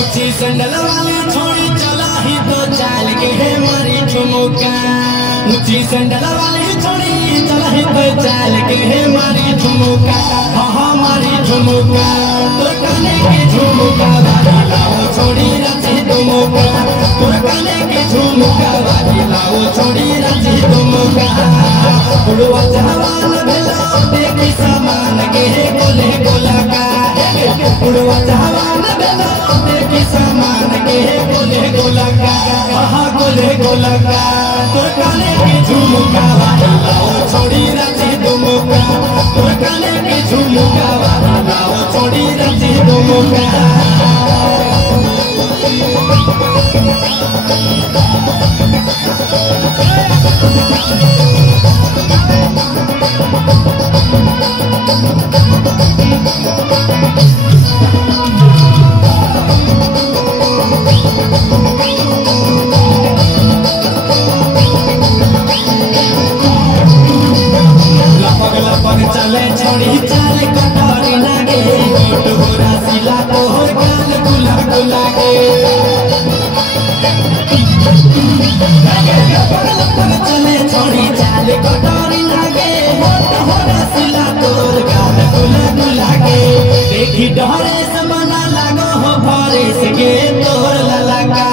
ऊंची सैंडल वाली छोड़ी चला ही तो चाल के है मारी झुमका। ऊंची सैंडल वाली छोड़ी चला ही तो चाल के है मारी झुमका। हाँ मारी झुमका तो काने की झुमका वाली लाओ छोड़ी रची झुमका। तो काने की झुमका वाली लाओ छोड़ी रची झुमका। बुढ़वा जवान भेलो देखी सामान के गोले गोला का। बुढ़वा जवान भेलो देखी सामान के गोले गोला का। हाँ गोले गोला का तो काने की झुमका वाली लाओ छोड़ी रची झुमका। तो काने की झुमका वाली लाओ छोड़ी रची झुमका। चले छोड़ी चाल कटोरी लागे गोट हो रसीला तोहर गाल गुला गुला के। चले छोड़ी चाल कटोरी लागे गोट हो रसीला तोहर गाल गुला गुला के। देखी डरे समना लागो हो भरे सके तोर ललका।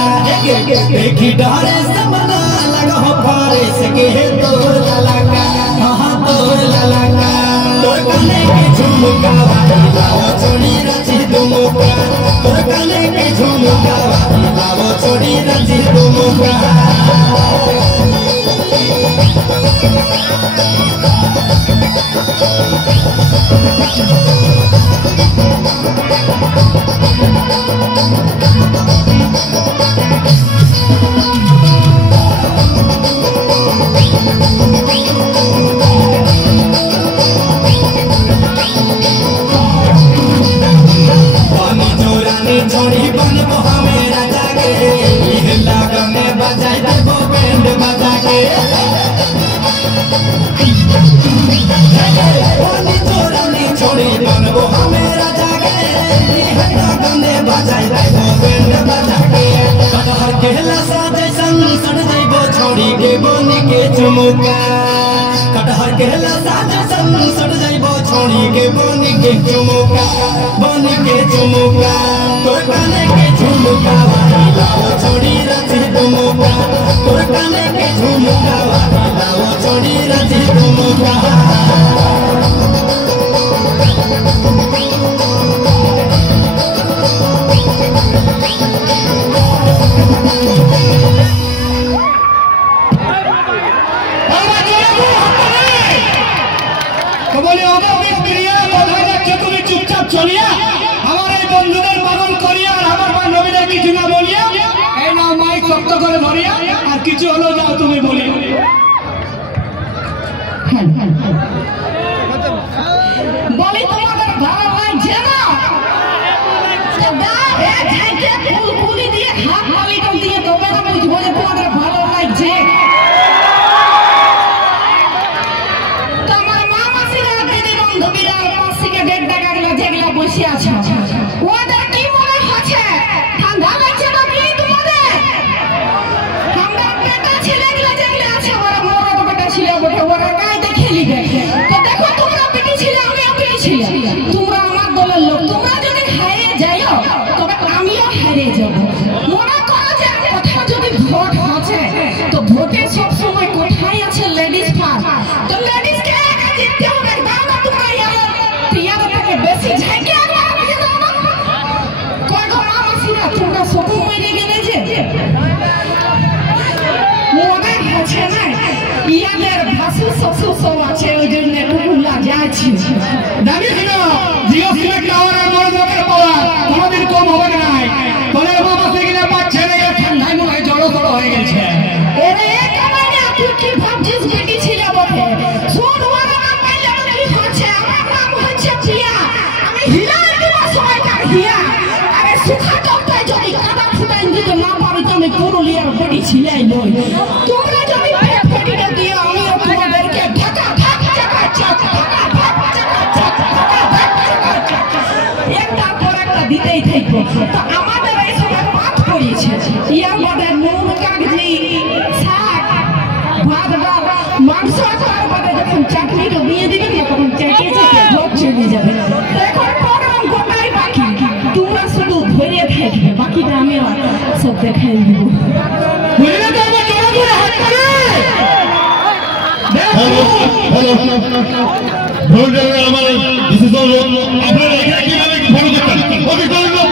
देखी डरे समना लागो हो भरे सके तोर ललका। हाँ तोर ललका तोर काने की झुमका वाली लाओ छोड़ी रची झुमका। तोर काने की झुमका वाली लाओ छोड़ी रची झुमका। छोड़ी बनबो हमेरा जागे ये लगने बजाई देबो बैंड बजा के। छोड़ी बनबो हमेरा जागे ये लगने बजाई देबो बैंड बजा के। कटहर के लसा जैसन सड़ जइबो छोड़ी के बनी के झुमका। कटहर के लसा जैसन सड़ जइबो छोड़ी के बनी के झुमका। बनी के झुमका तोर काने के झुमका वाली लाओ छोड़ी रची झुमका। तोर काने के झुमका वाली लाओ छोड़ी रची झुमका। तो बोले चुपचाप चलिए हमारे बंधुদের পালন করিয়া আর আমার ভাই নবীরা কিছু না বলিয়া এই নাও মাইক শক্ত করে ধরিয়া আর কিছু হলো যাও তুমি বলিও। বলি তোমাদের ভালো লাগছে না? এ ঝাঁকে ফুলফুলি দিয়ে হাত মালিকম দিয়ে তবে না বলছি বলে তোমাদের ভালো লাগছে। তোমার মা মাসিরা দিদি বান্ধবীরা মাসিকে 1.5 টাকা যেগুলা বসে আছে ওদের কি মনে হচ্ছে ঠান্ডা লাগছে না কি তোমাদের? আমরা বেটা ছেলেগুলা যেগুলা আছে ওরা মরদ বেটা ছিল বটে ওরা গাইতে খেলি দেখে। তো দেখো তোমরা বেটি ছিলে আমিও বেটি ছিলাম। তোমরা আমার দলের লোক। তোমরা যদি হারিয়ে যাও তবে আমিও হারিয়ে যাব। মনে করো যে কোথাও যদি ভোট আছে তো ভোটে সব সময় কোথায় আছে লেডিস ফার্স্ট। তো লেডিস কে জিততে হবে। দাও না তোমরা ইয়াদের থেকে বেশি ঝাঁকে আগে আমাকে দাও না। সুখা টকটায় যদি কাদা ফুটাই দিতে না পারি তো আমি পুরুলিয়ার বডি ছিলাই নই তোমরা যদি পেট ফেটিটা দিয়ে আমিও তোমাদেরকে ঢাকা ঢাক চাকা চাক ঢাকা ঢাক চাকা চাক ঢাকা ঢাক চাকা চাক একটা পর একটা দিতেই থাকবো তো আমাদের এই সময় পাঠ করিয়েছে ইয়া বাদে নুন কাগজি শাক ভাত ডাল মাংস আর বাদে যখন চাটনিটা দিয়ে দিবেন না তখন চেটে চেটে ভোগ চলে যাবে তো এখন প্রোগ্রাম গোটাই বাকি তোমরা শুধু ধরে থাকবে বাকিটা আমি সব দেখাই দিব বুঝলে তো আমার জোরে জোরে হাত করে ভোট দেবে আমার ডিসিশন আপনারা এখানে কিভাবে ভোট করতেন ওকে চলুন